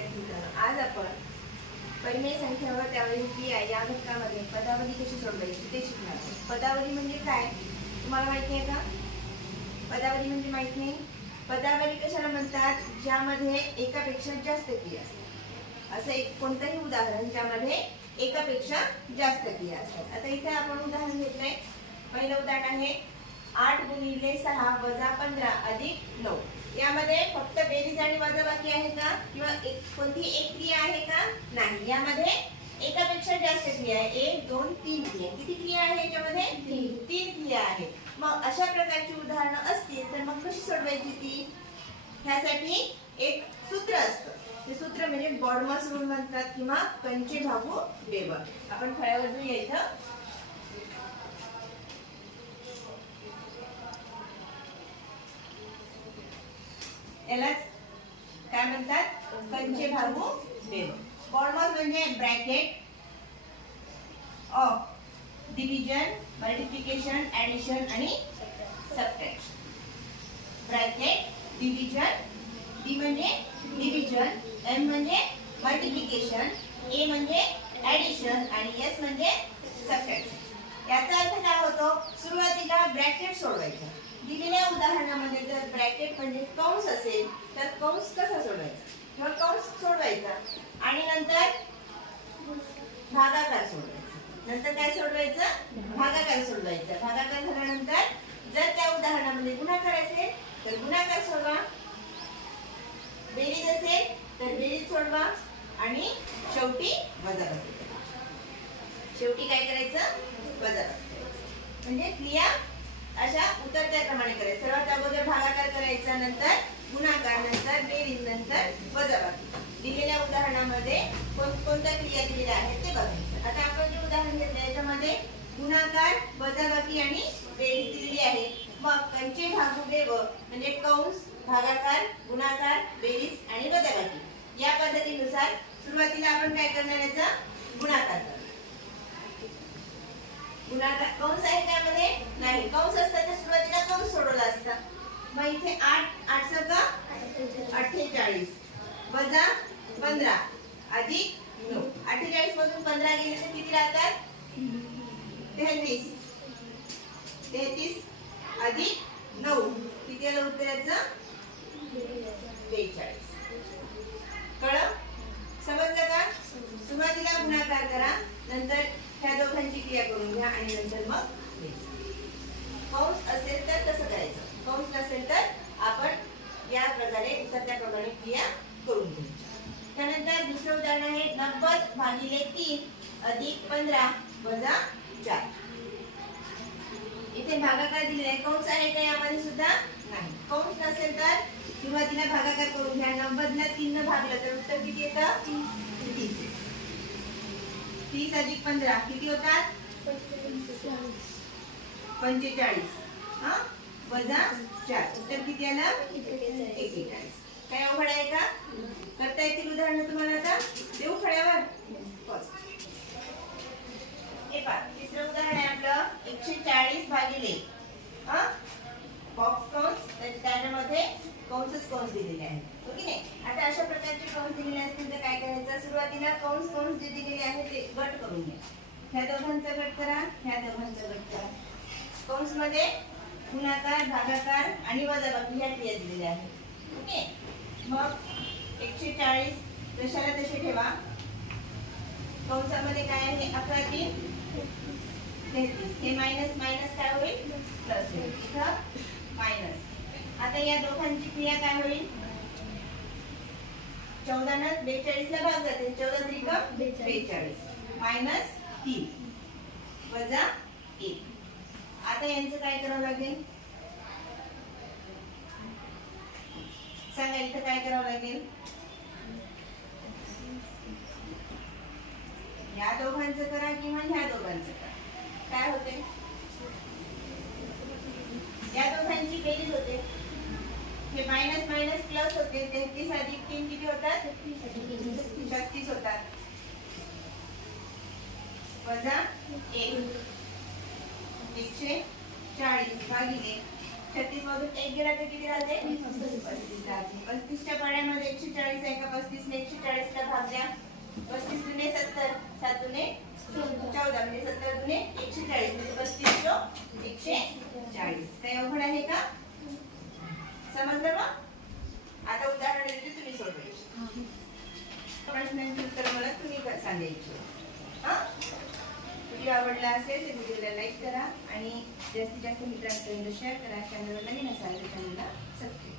विद्यार्थी आज आपण परिमेय संख्या व त्यावरील क्रिया या घटकामध्ये पदावली कशी सोडवायची ते शिकणार पदावली म्हणजे काय? तुम्हाला माहिती आहे का? पदावली म्हणजे माहिती नाही पदावली कशाला म्हणतात? ज्यामध्ये एकापेक्षा जास्त क्रिया असतात. असं एक कोणतंही उदाहरण ज्यामध्ये एकापेक्षा जास्त क्रिया असतात. आता इथे आपण उदाहरण घेतलंय. पहिलं उदाहरण आहे आठ गुणिले सहा वजा पंधरा अधिक नऊ. यामध्ये फक्त बेरीज आणि वजाबाकी आहे का? किंवा एक कोणती एक क्रिया आहे का? नाही. यामध्ये एकापेक्षा जास्त क्रिया आहे. एक दोन तीन क्रिया. किती क्रिया आहे याच्यामध्ये? तीन. क्रिया आहे. मग अशा प्रकारची उदाहरणं असतील तर मग कशी सोडवायची ती? ह्यासाठी एक सूत्र असतं. ते सूत्र म्हणजे बॉडमस रूल म्हणतात किंवा कंचे भागू बेवर आपण फळ्यावर जाऊया इथं यालाच काय म्हणतात कंचे भागू म्हणजे bracket of division multiplication addition आणि सबट्रॅक्शन ब्रॅकेट डिव्हिजन डी म्हणजे डिव्हिजन एम म्हणजे मल्टिप्लिकेशन ए म्हणजे ऍडिशन आणि एस म्हणजे सबट्रॅक्शन याचा अर्थ काय होतो? सुरुवातीला ब्रॅकेट सोडवायचं. दिलेल्या उदाहरणामध्ये जर ब्रॅकेट म्हणजे कंस असेल तर कंस कसा सोडवायचा? किंवा कंस सोडवायचा. आणि नंतर भागाकार सोडवायचा. नंतर काय सोडवायचं? भागाकार सोडवायचा. भागाकार झाल्यानंतर जर त्या उदाहरणामध्ये गुणाकार असेल तर गुणाकार सोडवा. बेरीज असेल तर बेरीज सोडवा. आणि शेवटी वजा शेवटी काय करायचं? वजा म्हणजे क्रिया अशा उतरत्या क्रमाने करायचं. सर्वात अगोदर भागाकार करायचा नंतर गुणाकार नंतर बेरीज नंतर वजाबाकी. दिलेल्या उदाहरणामध्ये कोण कोणत्या क्रिया दिलेल्या आहेत ते बघायचं. आता आपण जे उदाहरण घेतलं याच्यामध्ये गुणाकार वजाबाकी आणि बेरीज दिलेली आहे. मग कंचे भागू व म्हणजे कंस भागाकार गुणाकार बेरीज आणि वजाबाकी. या पद्धतीनुसार सुरुवातीला आपण काय करणार याचा? गुणाकार गुणाकार कंस आहे त्यामध्ये नाही कंस असतात तर सुरुवातीला कंस सोडवला असता मग इथे आठ आठ का अठ्ठेचाळीस वजा पंधरा अधिक नऊ अठ्ठेचाळीस मधून पंधरा गेले तर किती राहतात? तेहतीस. तेहतीस अधिक नऊ. किती आलं उत्तराचं बेचाळीस कळलं समजलं का सुरुवातीला गुणाकार करा नंतर ह्या दोघांची क्रिया करून घ्या आणि नंतर मग बेरीज. कंस असेल तर कसं करायचं कंस नसेल तर आपण या प्रकारे उतरत्या प्रमाणे क्रिया करून घ्यायच्या त्यानंतर दुसरं उदाहरण आहे नव्वद भागिले तीन अधिक पंधरा वजा चार. इथे भागाकार दिलेला आहे कंस आहे का यामध्ये सुद्धा नाही. कंस नसेल तर सुरुवातीला भागाकार करून घ्या. नव्वदला तीन भागलं तर उत्तर किती येतं? तीस. तीस अधिक पंधरा किती होतात? पंचेचाळीस. हा? वजा चार. उत्तर किती आलं? एकेचाळीस. काय अवघड आहे का? करता येतील उदाहरण तुम्हाला आता देऊ फळ्यावर बस. हे तिसरं उदाहरण आहे आपलं एकशे चाळीस भागिले हा? बॉक्स कंस त्याच्यामध्ये कंसच कंस दिलेले आहेत. ओके की नाही? आता अशा प्रकारचे कंस दिलेले असतील तर काय करायचं? सुरुवातीला कंस कंस जे दिलेले आहेत ते गट करून घ्या. ह्या दोघांचा गट करा ह्या दोघांचा गट करा. कंसमध्ये गुणाकार भागाकार आणि वजाबाकी ह्या क्रिया दिलेल्या आहेत. हो ओके मग एकशे चाळीस जशाला तसे ठेवा. कंसामध्ये काय आहे? अकरा तीन. तेहतीस हे मायनस मायनस काय होईल? प्लस होईल. इथं मायनस आता या दोघांची क्रिया काय होईल? चौदा न बेचाळीस ला भाग जाते. चौदा त्रिक बेचाळीस. मायनस तीन. वजा एक. आता यांचं काय करावं लागेल? सांगा इथं काय करावं लागेल? या दोघांचं करा किंवा ह्या दोघांचं करा काय होते या दोघांची बेरीज होते हे मायनस मायनस प्लस होते तेहतीस अधिक तीन किती होतात? छत्तीस होतात. वजा एक. एकशे चाळीस भागिले छत्तीस मधून एक गेला तर किती राहते? पस्तीस राहते. पस्तीसच्या पाण्यामध्ये एकशे चाळीस आहे का पस्तीसने एकशे चाळीसला भाग द्या. पस्तीस दुने सत्तर. सात दुने चौदा. म्हणजे सत्तर दुने एकशे चाळीस. म्हणजे पस्तीस एकशे चाळीस. काही अवघड आहे का? समजलं मग? आता उदाहरण दिली तुम्ही सोडवायची प्रश्नांची उत्तर मला तुम्ही क- सांगायची. हा? व्हिडिओ आवडला असेल तर व्हिडिओला लाईक करा आणि जास्तीत जास्त मित्रांपर्यंत शेअर करा. चॅनलवर नवीन असाल तर चॅनलला सबस्क्राईब